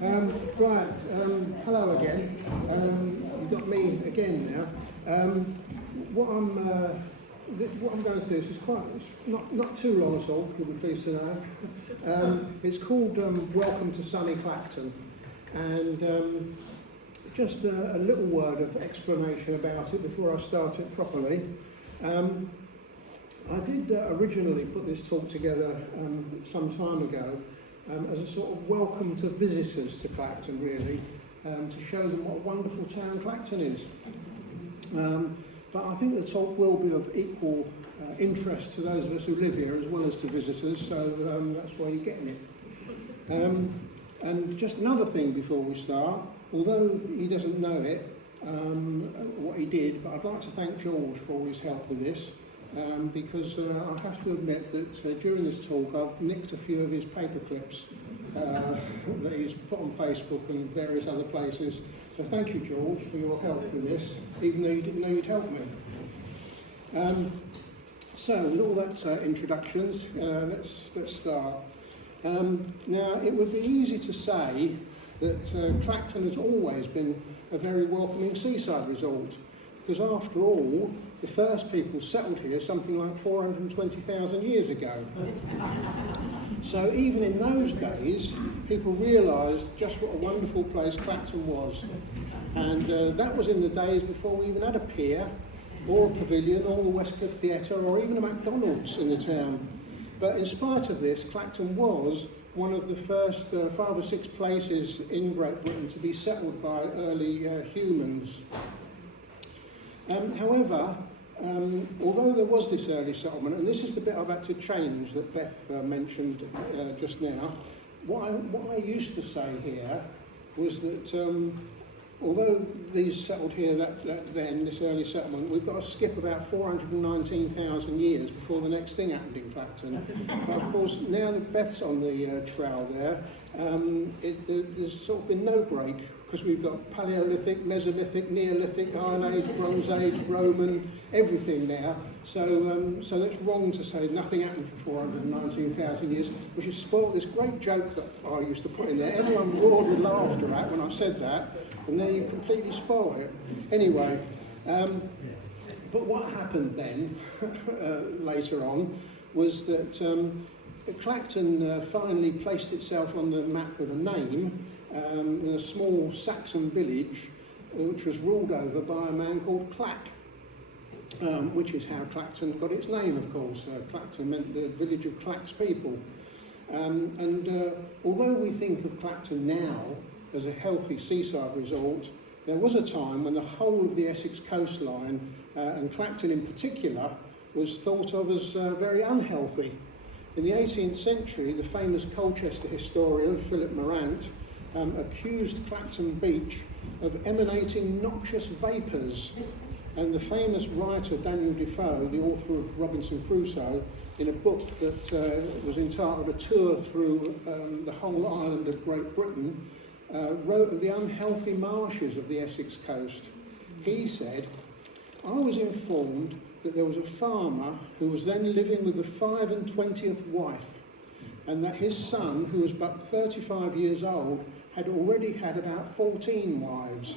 Hello again. You've got me again now. What I'm going to do is not too long at all, you'll be pleased to know. It's called Welcome to Sunny Clacton, and just a little word of explanation about it before I start it properly. I did originally put this talk together some time ago as a sort of welcome to visitors to Clacton, really, to show them what a wonderful town Clacton is. But I think the talk will be of equal interest to those of us who live here as well as to visitors, so that's why you're getting it. And just another thing before we start, although he doesn't know it, what he did, but I'd like to thank George for all his help with this. Because I have to admit that during this talk I've nicked a few of his paper clips that he's put on Facebook and various other places. So thank you, George, for your help with this, even though you didn't know you'd help me. So with all that introductions, let's start. Now it would be easy to say that Clacton has always been a very welcoming seaside resort, because after all, the first people settled here something like 420,000 years ago. So even in those days, people realised just what a wonderful place Clacton was. And that was in the days before we even had a pier, or a pavilion, or the Westcliff Theatre, or even a McDonald's in the town. But in spite of this, Clacton was one of the first 5 or 6 places in Great Britain to be settled by early humans. However, although there was this early settlement, and this is the bit I've had to change that Beth mentioned just now, what I used to say here was that although these settled here then, this early settlement, we've got to skip about 419,000 years before the next thing happened in Clacton. But of course, now that Beth's on the trail there, there's sort of been no break, because we've got Paleolithic, Mesolithic, Neolithic, Iron Age, Bronze Age, Roman, everything now. So that's wrong to say nothing happened for 419,000 years, which has spoilt this great joke that I used to put in there. Everyone roared with laughter at when I said that, and now you completely spoiled it. Anyway, but what happened then, later on, was that Clacton finally placed itself on the map with a name, in a small Saxon village which was ruled over by a man called Clack, which is how Clacton got its name, of course. Clacton meant the village of Clack's people. Although we think of Clacton now as a healthy seaside resort, there was a time when the whole of the Essex coastline, and Clacton in particular, was thought of as very unhealthy. In the 18th century, the famous Colchester historian Philip Morant accused Clacton Beach of emanating noxious vapours, and the famous writer Daniel Defoe, the author of Robinson Crusoe, in a book that was entitled A Tour Through the Whole Island of Great Britain, wrote of the unhealthy marshes of the Essex coast. He said, "I was informed that there was a farmer who was then living with the 25th wife, and that his son, who was but 35 years old, had already had about 14 wives.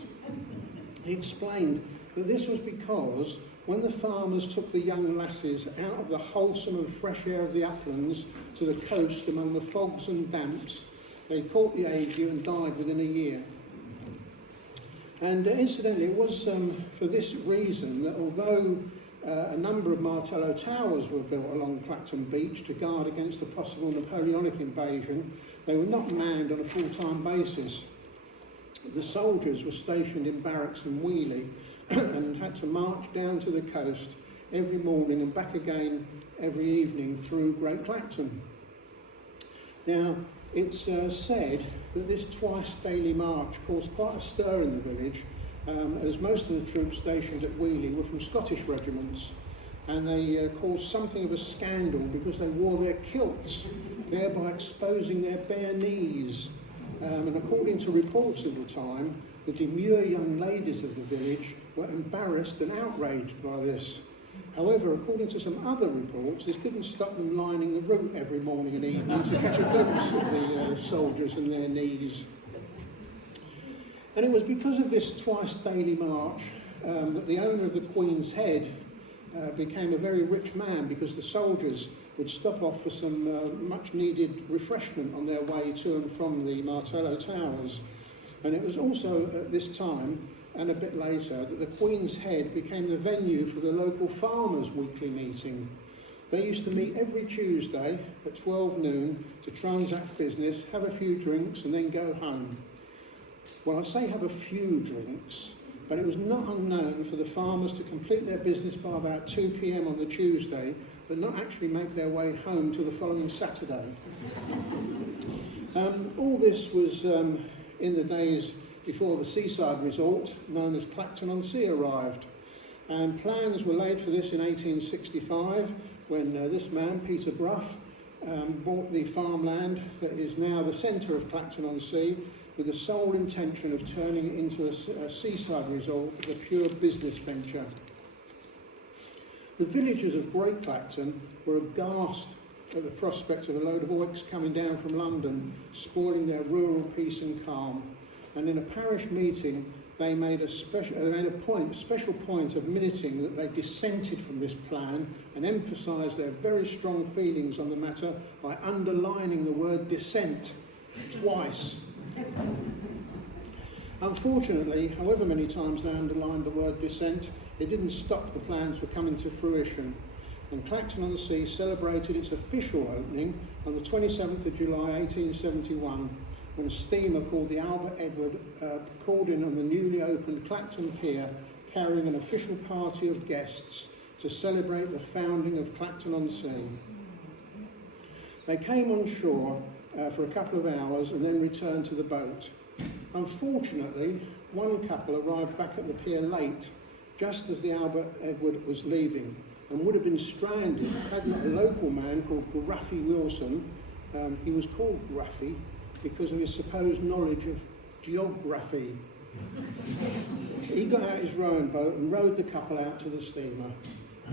He explained that this was because when the farmers took the young lasses out of the wholesome and fresh air of the uplands to the coast among the fogs and damps, they caught the ague and died within a year." And incidentally, it was for this reason that although a number of Martello towers were built along Clacton Beach to guard against a possible Napoleonic invasion, they were not manned on a full-time basis. The soldiers were stationed in barracks in Wheely and had to march down to the coast every morning and back again every evening through Great Clacton. Now, it's said that this twice daily march caused quite a stir in the village, as most of the troops stationed at Wheely were from Scottish regiments, and they caused something of a scandal because they wore their kilts, thereby exposing their bare knees. And according to reports of the time, the demure young ladies of the village were embarrassed and outraged by this. However, according to some other reports, this didn't stop them lining the route every morning and evening to catch a glimpse of the soldiers and their knees. And it was because of this twice daily march that the owner of the Queen's Head became a very rich man, because the soldiers would stop off for some much needed refreshment on their way to and from the Martello Towers. And it was also at this time, and a bit later, that the Queen's Head became the venue for the local farmers' weekly meeting. They used to meet every Tuesday at 12 noon to transact business, have a few drinks and then go home. Well, I say have a few drinks, but it was not unknown for the farmers to complete their business by about 2 p.m. on the Tuesday, but not actually make their way home till the following Saturday. All this was in the days before the seaside resort known as Clacton-on-Sea arrived, and plans were laid for this in 1865 when this man, Peter Brough, bought the farmland that is now the centre of Clacton-on-Sea, with the sole intention of turning it into a seaside resort as a pure business venture. The villagers of Great Clacton were aghast at the prospect of a load of oiks coming down from London, spoiling their rural peace and calm. And in a parish meeting, they made a special point of minuting that they dissented from this plan and emphasised their very strong feelings on the matter by underlining the word dissent twice. Unfortunately, however many times they underlined the word dissent, it didn't stop the plans from coming to fruition. And Clacton-on-Sea celebrated its official opening on the 27th of July 1871, when a steamer called the Albert Edward called in on the newly opened Clacton Pier, carrying an official party of guests to celebrate the founding of Clacton-on-Sea. They came on shore for a couple of hours and then returned to the boat. Unfortunately, one couple arrived back at the pier late, just as the Albert Edward was leaving, and would have been stranded had not a local man called Gruffy Wilson. He was called Gruffy because of his supposed knowledge of geography. He got out his rowing boat and rowed the couple out to the steamer.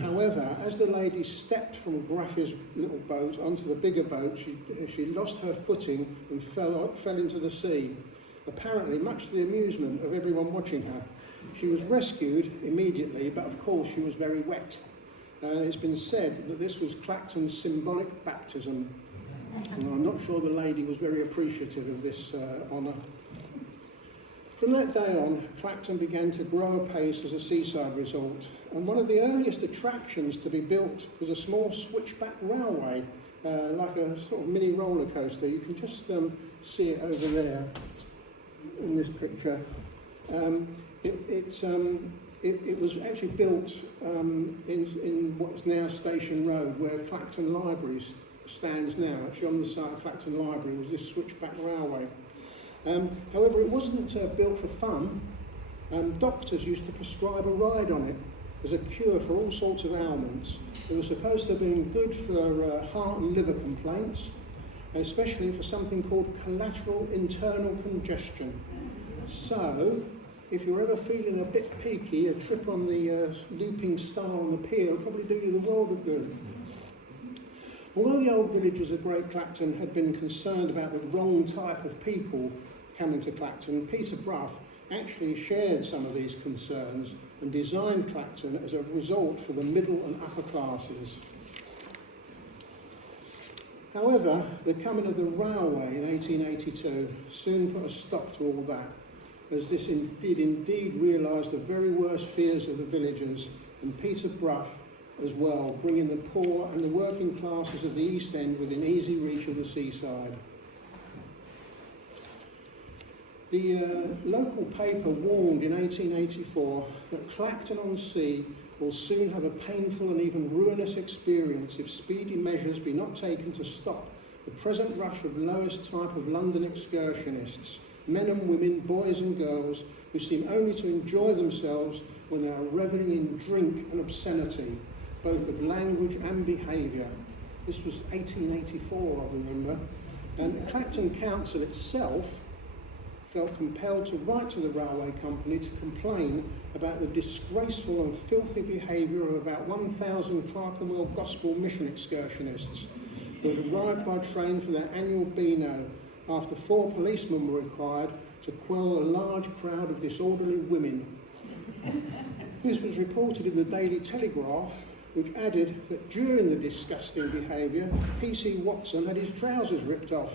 However, as the lady stepped from Gruffy's little boat onto the bigger boat, she lost her footing and fell into the sea, apparently much to the amusement of everyone watching her. She was rescued immediately, but of course she was very wet. It's been said that this was Clacton's symbolic baptism. And I'm not sure the lady was very appreciative of this honour. From that day on, Clacton began to grow apace as a seaside resort, and one of the earliest attractions to be built was a small switchback railway, like a sort of mini roller coaster. You can just see it over there in this picture. It was actually built in what's now Station Road, where Clacton Library stands now. Actually on the site of Clacton Library was this switchback railway. However, it wasn't built for fun. Doctors used to prescribe a ride on it as a cure for all sorts of ailments. It was supposed to have been good for heart and liver complaints, especially for something called collateral internal congestion. So, if you're ever feeling a bit peaky, a trip on the looping star on the pier will probably do you the world of good. Although the old villagers of Great Clacton had been concerned about the wrong type of people coming to Clacton, Peter Brough actually shared some of these concerns and designed Clacton as a resort for the middle and upper classes. However, the coming of the railway in 1882 soon put a stop to all that, as this did indeed realise the very worst fears of the villagers, and Peter Brough as well, bringing the poor and the working classes of the East End within easy reach of the seaside. The local paper warned in 1884 that Clacton-on-Sea will soon have a painful and even ruinous experience if speedy measures be not taken to stop the present rush of lowest type of London excursionists, men and women, boys and girls, who seem only to enjoy themselves when they are revelling in drink and obscenity, both of language and behaviour. This was 1884, I remember. And Clacton Council itself felt compelled to write to the railway company to complain about the disgraceful and filthy behaviour of about 1,000 Clerkenwell Gospel Mission excursionists who had arrived by train for their annual Beano after 4 policemen were required to quell a large crowd of disorderly women. This was reported in the Daily Telegraph, which added that during the disgusting behaviour, P.C. Watson had his trousers ripped off.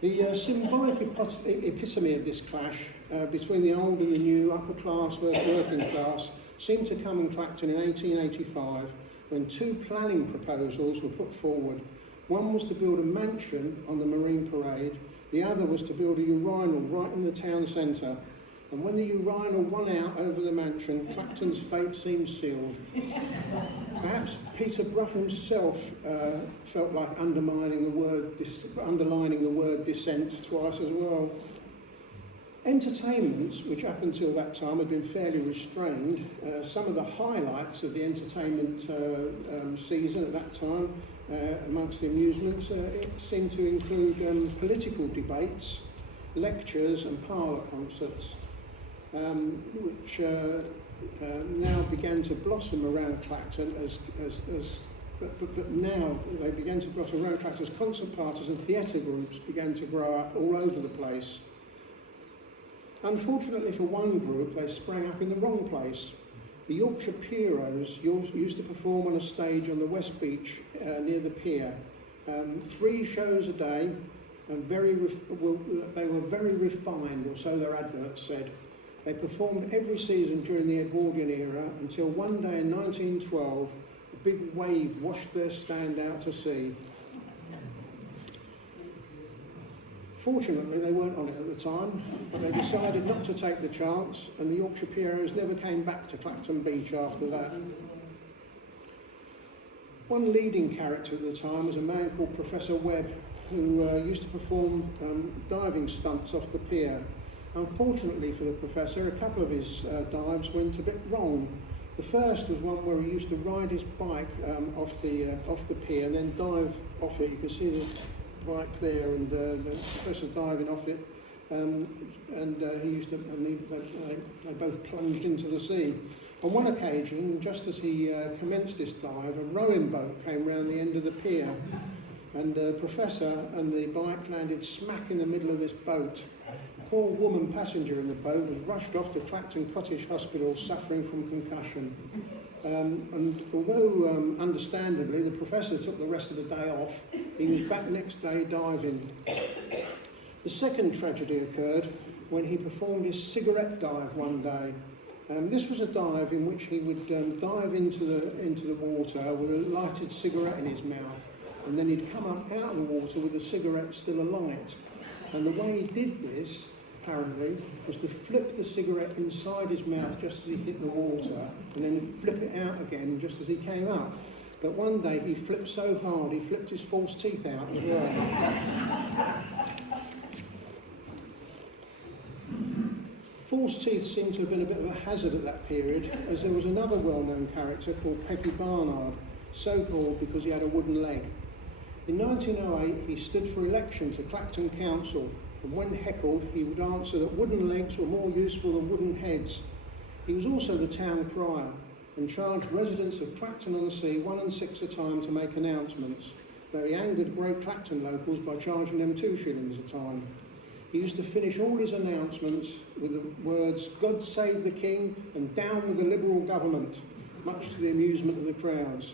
The symbolic epitome of this clash between the old and the new, upper class versus working class, seemed to come in Clacton in 1885 when 2 planning proposals were put forward. One was to build a mansion on the Marine Parade, the other was to build a urinal right in the town centre. And when the urinal won out over the mansion, Clacton's fate seemed sealed. Perhaps Peter Brough himself felt like underlining the word dissent twice as well. Entertainments, which up until that time had been fairly restrained, some of the highlights of the entertainment season at that time, amongst the amusements, it seemed to include political debates, lectures and parlour concerts, which now began to blossom around Clacton but now they began to blossom around Clacton as concert parties and theatre groups began to grow up all over the place. Unfortunately for one group, they sprang up in the wrong place. The Yorkshire Pierrots used to perform on a stage on the West Beach near the pier. 3 shows a day, and they were very refined, or so their adverts said. They performed every season during the Edwardian era until one day in 1912, a big wave washed their stand out to sea. Fortunately, they weren't on it at the time, but they decided not to take the chance, and the Yorkshire Pierrots never came back to Clacton Beach after that. One leading character at the time was a man called Professor Webb, who used to perform diving stunts off the pier. Unfortunately for the professor, a couple of his dives went a bit wrong. The first was one where he used to ride his bike off the pier and then dive off it. You can see the bike there, and the professor diving off it, they both plunged into the sea. On one occasion, just as he commenced this dive, a rowing boat came round the end of the pier, and the professor and the bike landed smack in the middle of this boat. A poor woman passenger in the boat was rushed off to Clacton Cottage Hospital suffering from concussion. And although, understandably, the professor took the rest of the day off, he was back next day diving. The second tragedy occurred when he performed his cigarette dive one day. This was a dive in which he would dive into the water with a lighted cigarette in his mouth, and then he'd come up out of the water with the cigarette still alight. And the way he did this, apparently, was to flip the cigarette inside his mouth just as he hit the water, and then flip it out again just as he came up. But one day he flipped so hard, he flipped his false teeth out as well. False teeth seem to have been a bit of a hazard at that period, as there was another well-known character called Peggy Barnard, so called because he had a wooden leg. In 1908, he stood for election to Clacton Council, and when heckled, he would answer that wooden legs were more useful than wooden heads. He was also the town crier, and charged residents of Clacton-on-Sea 1 and 6 a time to make announcements, though he angered Great Clacton locals by charging them 2 shillings a time. He used to finish all his announcements with the words, "God save the King and down with the Liberal government," much to the amusement of the crowds.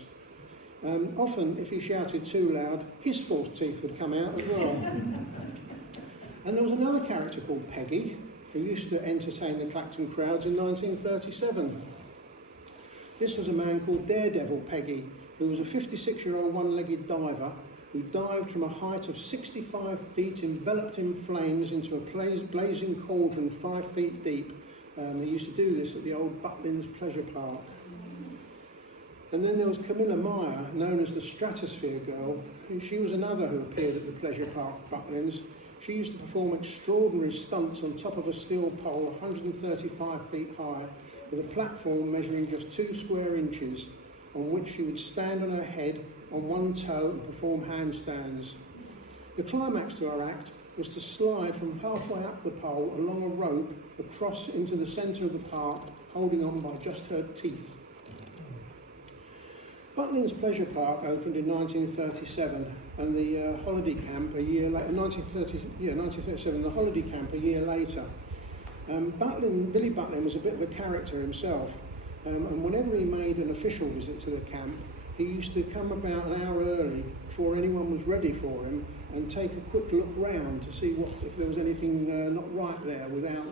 Often, if he shouted too loud, his false teeth would come out as well. And there was another character called Peggy, who used to entertain the Clacton crowds in 1937. This was a man called Daredevil Peggy, who was a 56-year-old one-legged diver who dived from a height of 65 feet enveloped in flames into a blazing cauldron 5 feet deep. They used to do this at the old Butlins Pleasure Park. And then there was Camilla Meyer, known as the Stratosphere Girl. She was another who appeared at the Pleasure Park Butlins. She used to perform extraordinary stunts on top of a steel pole 135 feet high, with a platform measuring just 2 square inches, on which she would stand on her head on one toe and perform handstands. The climax to her act was to slide from halfway up the pole along a rope across into the centre of the park, holding on by just her teeth. Butlins Pleasure Park opened in 1937, and the holiday camp a year later. 1937. The holiday camp a year later. Billy Butlin was a bit of a character himself, and whenever he made an official visit to the camp, he used to come about an hour early before anyone was ready for him and take a quick look round to see if there was anything not right there without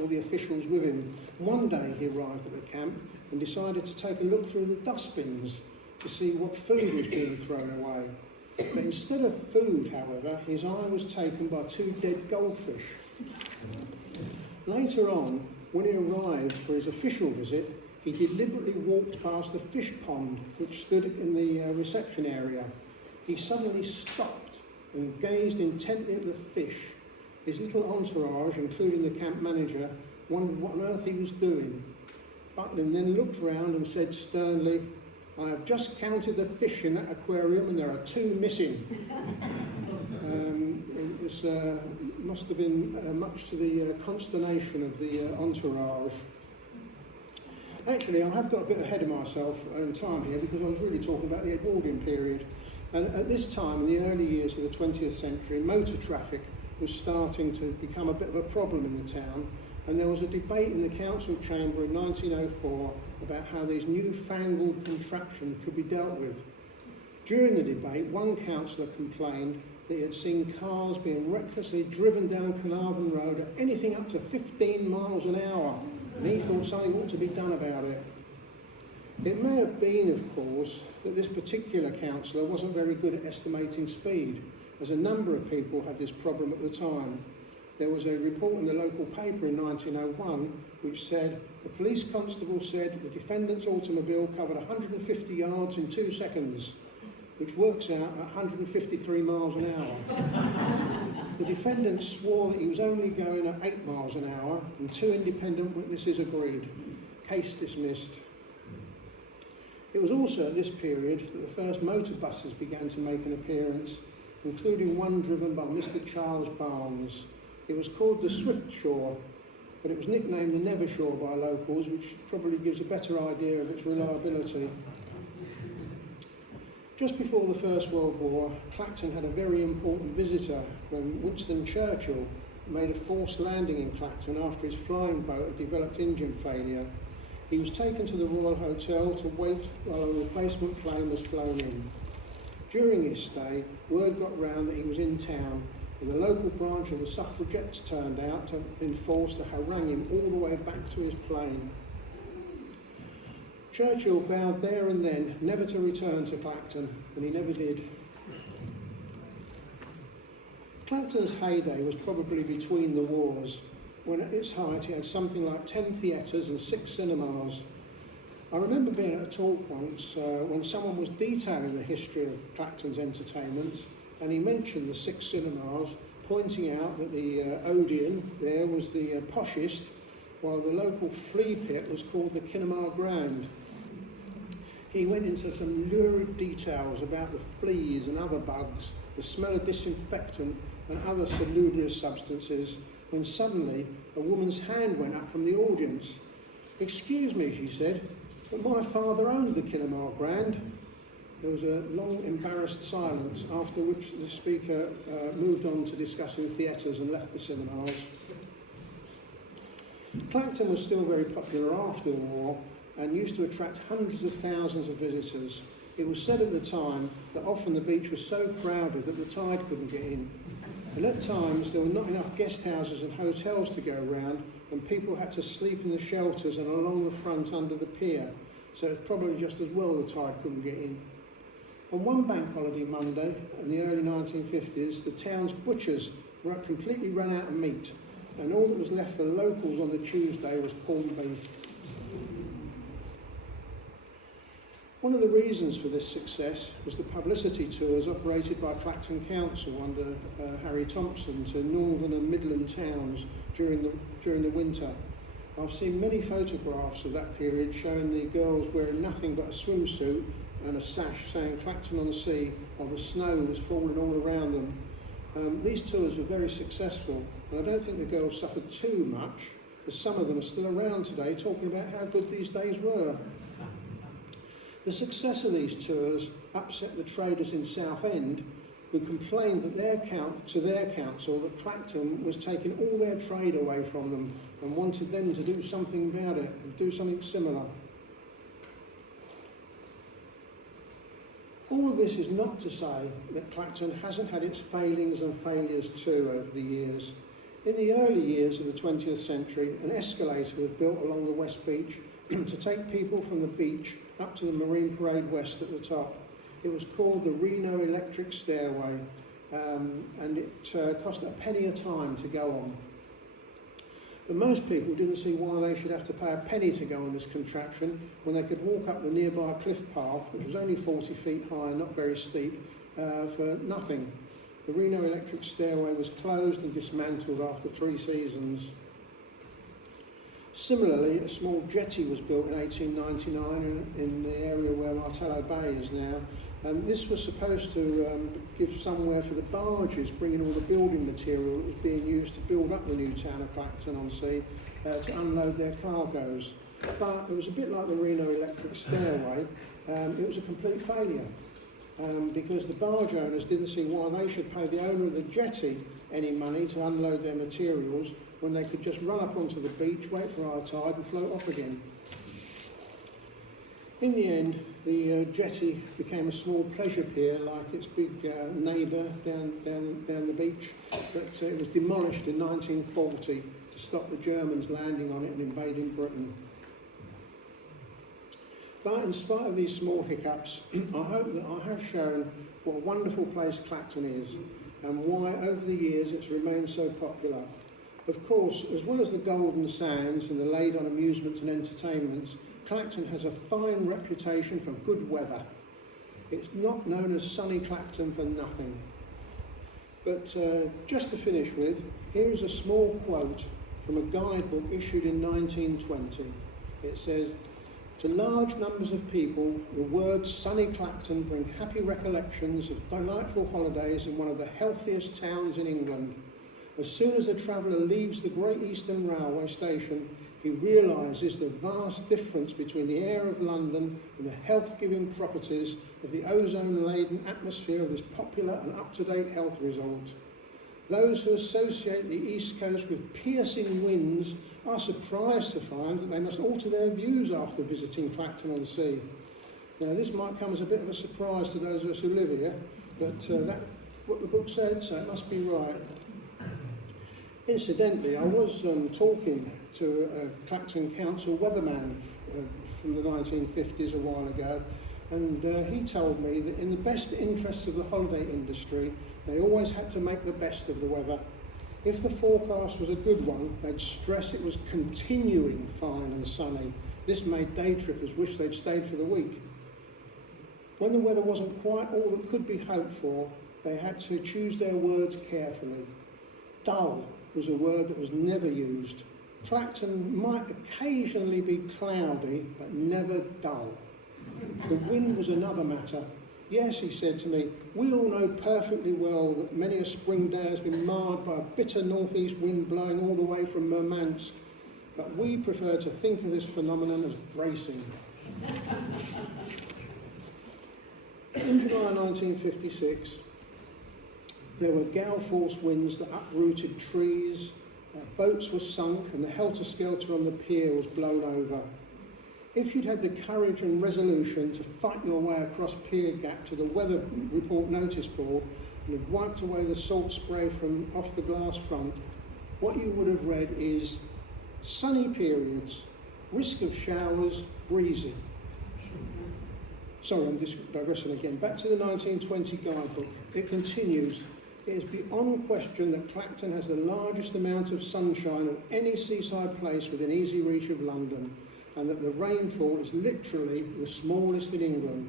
all the officials with him. One day he arrived at the camp and decided to take a look through the dustbins to see what food was being thrown away. But instead of food, however, his eye was taken by 2 dead goldfish. Later on, when he arrived for his official visit, he deliberately walked past the fish pond which stood in the reception area. He suddenly stopped and gazed intently at the fish. His little entourage, including the camp manager, wondered what on earth he was doing. Butlin then looked round and said sternly, "I have just counted the fish in that aquarium and there are 2 missing." It must have been much to the consternation of the entourage. Actually, I have got a bit ahead of myself in time here because I was really talking about the Edwardian period. And at this time, in the early years of the 20th century, motor traffic was starting to become a bit of a problem in the town, and there was a debate in the council chamber in 1904 about how these newfangled contraptions could be dealt with. During the debate, one councillor complained that he had seen cars being recklessly driven down Carnarvon Road at anything up to 15 miles an hour, and he thought something ought to be done about it. It may have been, of course, that this particular councillor wasn't very good at estimating speed, as a number of people had this problem at the time. There was a report in the local paper in 1901 which said, the police constable said the defendant's automobile covered 150 yards in 2 seconds, which works out at 153 miles an hour. The defendant swore that he was only going at 8 miles an hour, and 2 independent witnesses agreed. Case dismissed. It was also at this period that the first motor buses began to make an appearance, including one driven by Mr. Charles Barnes. It was called the Swiftshaw, but it was nicknamed the Nevershaw by locals, which probably gives a better idea of its reliability. Just before the First World War, Clacton had a very important visitor when Winston Churchill made a forced landing in Clacton after his flying boat had developed engine failure. He was taken to the Royal Hotel to wait while a replacement plane was flown in. During his stay, word got round that he was in town, and the local branch of the suffragettes turned out to enforce to harangue him all the way back to his plane. Churchill vowed there and then never to return to Clacton, and he never did. Clacton's heyday was probably between the wars, when at its height it had something like 10 theatres and 6 cinemas. I remember being at a talk once when someone was detailing the history of Clacton's entertainments, and he mentioned the 6 cinemas, pointing out that the Odeon there was the poshest, while the local flea pit was called the Kinema Grand. He went into some lurid details about the fleas and other bugs, the smell of disinfectant and other salubrious substances, when suddenly a woman's hand went up from the audience. "Excuse me," she said, "but my father owned the Kinema Grand." There was a long, embarrassed silence, after which the speaker moved on to discussing theatres and left the cinemas. Clacton was still very popular after the war and used to attract hundreds of thousands of visitors. It was said at the time that often the beach was so crowded that the tide couldn't get in. And at times there were not enough guest houses and hotels to go around, and people had to sleep in the shelters and along the front under the pier, so it's probably just as well the tide couldn't get in. On one bank holiday Monday in the early 1950s, the town's butchers were completely run out of meat, and all that was left for the locals on the Tuesday was corned beef. One of the reasons for this success was the publicity tours operated by Clacton Council under Harry Thompson to northern and midland towns during the winter. I've seen many photographs of that period showing the girls wearing nothing but a swimsuit and a sash saying Clacton on the Sea, while the snow was falling all around them. These tours were very successful, and I don't think the girls suffered too much, as some of them are still around today talking about how good these days were. The success of these tours upset the traders in Southend, who complained that to their council that Clacton was taking all their trade away from them and wanted them to do something about it and do something similar. All of this is not to say that Clacton hasn't had its failings and failures too over the years. In the early years of the 20th century, an escalator was built along the West Beach to take people from the beach up to the Marine Parade West at the top. It was called the Reno Electric Stairway, and it cost a penny a time to go on. But most people didn't see why they should have to pay a penny to go on this contraption when they could walk up the nearby cliff path, which was only 40 feet high and not very steep, for nothing. The Reno Electric Stairway was closed and dismantled after 3 seasons. Similarly, a small jetty was built in 1899 in the area where Martello Bay is now, and this was supposed to give somewhere for the barges bringing all the building material that was being used to build up the new town of Clacton-on-Sea to unload their cargoes. But it was a bit like the Reno Electric Stairway. It was a complete failure because the barge owners didn't see why they should pay the owner of the jetty any money to unload their materials when they could just run up onto the beach, wait for high tide and float off again. In the end, the jetty became a small pleasure pier like its big neighbour down the beach, but it was demolished in 1940 to stop the Germans landing on it and invading Britain. But in spite of these small hiccups, I hope that I have shown what a wonderful place Clacton is and why over the years it's remained so popular. Of course, as well as the golden sands and the laid-on amusements and entertainments, Clacton has a fine reputation for good weather. It's not known as sunny Clacton for nothing. But just to finish with, here is a small quote from a guidebook issued in 1920. It says, "To large numbers of people, the words sunny Clacton bring happy recollections of delightful holidays in one of the healthiest towns in England. As soon as a traveller leaves the Great Eastern Railway station, he realises the vast difference between the air of London and the health-giving properties of the ozone-laden atmosphere of this popular and up-to-date health resort. Those who associate the East Coast with piercing winds are surprised to find that they must alter their views after visiting Clacton-on-Sea." Now, this might come as a bit of a surprise to those of us who live here, but that's what the book said, so it must be right. Incidentally, I was talking to a Clacton Council weatherman from the 1950s a while ago, and he told me that in the best interests of the holiday industry, they always had to make the best of the weather. If the forecast was a good one, they'd stress it was continuing fine and sunny. This made day trippers wish they'd stayed for the week. When the weather wasn't quite all that could be hoped for, they had to choose their words carefully. Dull was a word that was never used. Clacton might occasionally be cloudy, but never dull. The wind was another matter. "Yes," he said to me, "we all know perfectly well that many a spring day has been marred by a bitter northeast wind blowing all the way from Murmansk, but we prefer to think of this phenomenon as bracing." In July 1956, there were gale-force winds that uprooted trees, boats were sunk, and the helter-skelter on the pier was blown over. If you'd had the courage and resolution to fight your way across Pier Gap to the weather report notice board and had wiped away the salt spray from off the glass front, what you would have read is sunny periods, risk of showers, breezy. Sorry, I'm just digressing again. Back to the 1920 guidebook. It continues. "It is beyond question that Clacton has the largest amount of sunshine of any seaside place within easy reach of London, and that the rainfall is literally the smallest in England.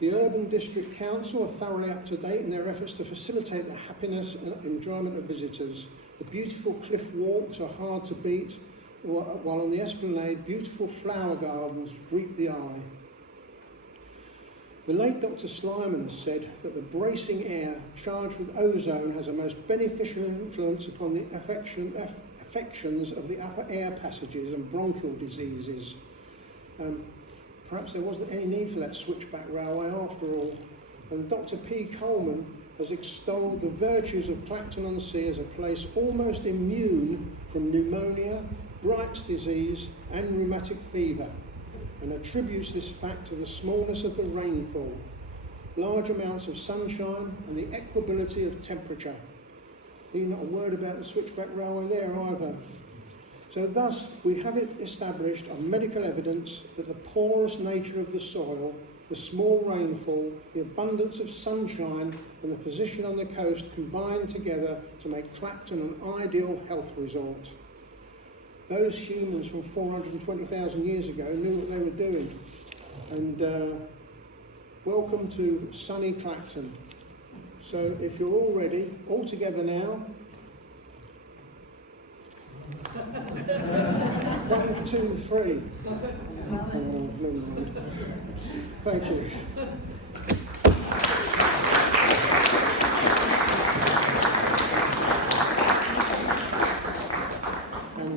The Urban District Council are thoroughly up to date in their efforts to facilitate the happiness and enjoyment of visitors. The beautiful cliff walks are hard to beat, while on the esplanade beautiful flower gardens greet the eye. The late Dr. Slyman has said that the bracing air charged with ozone has a most beneficial influence upon the affections of the upper air passages and bronchial diseases. perhaps there wasn't any need for that switchback railway after all. And Dr. P. Coleman has extolled the virtues of Clacton-on-Sea as a place almost immune from pneumonia, Bright's disease and rheumatic fever, and attributes this fact to the smallness of the rainfall, large amounts of sunshine and the equability of temperature. There's not a word about the switchback railway there either. So thus we have it established on medical evidence that the porous nature of the soil, the small rainfall, the abundance of sunshine and the position on the coast combined together to make Clacton an ideal health resort. Those humans from 420,000 years ago knew what they were doing. And welcome to sunny Clacton. So if you're all ready, all together now. 1, 2, 3. Oh, never mind. Thank you.